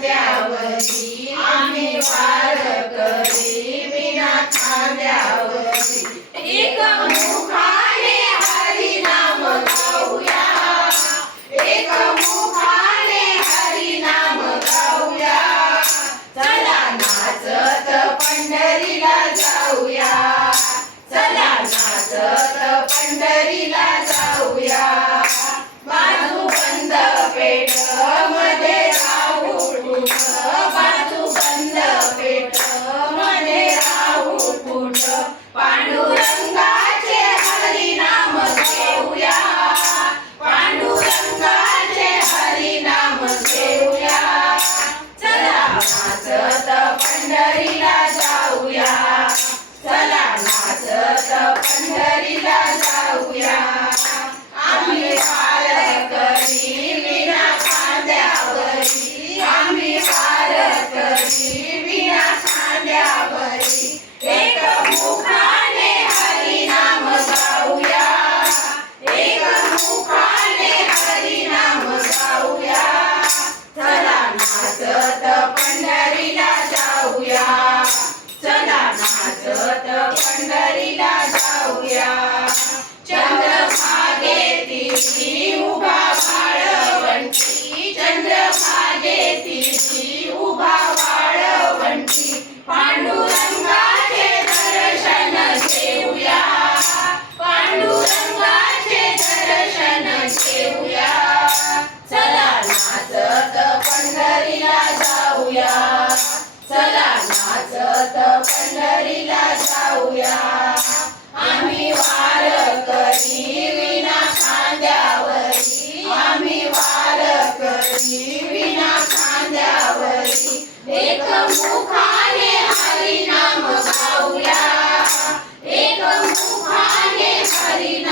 खांद्यावरी आम्ही वारकरी विना खांद्यावरी एक मुखाने हरिनाम गाऊया. एक मुखाने हरिनाम गाऊया. चला नाचत पंढरीला जाऊया. चला नाचत पंढरीला जाऊया. पंढरीला जाऊया. नाचत पंढरीला जाऊया. चला नाचत पंढरीला जाऊया. आम्ही वार करी विना खांद्यावरी. आम्ही वार करी विना खांद्यावरी. एक मुखाने हरिनाम गाऊया. एक मुखाने हरिनाम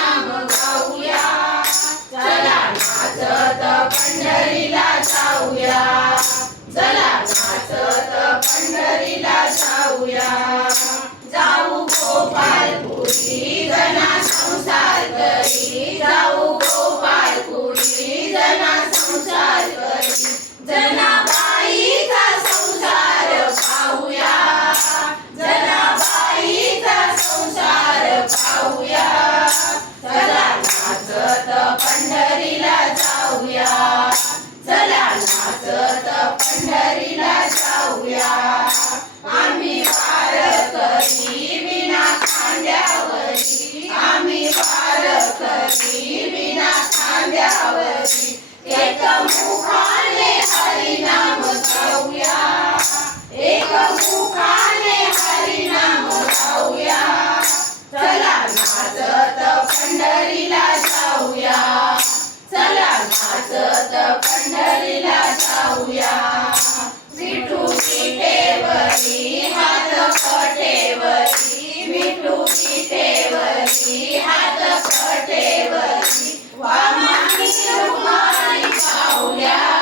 पाहुया.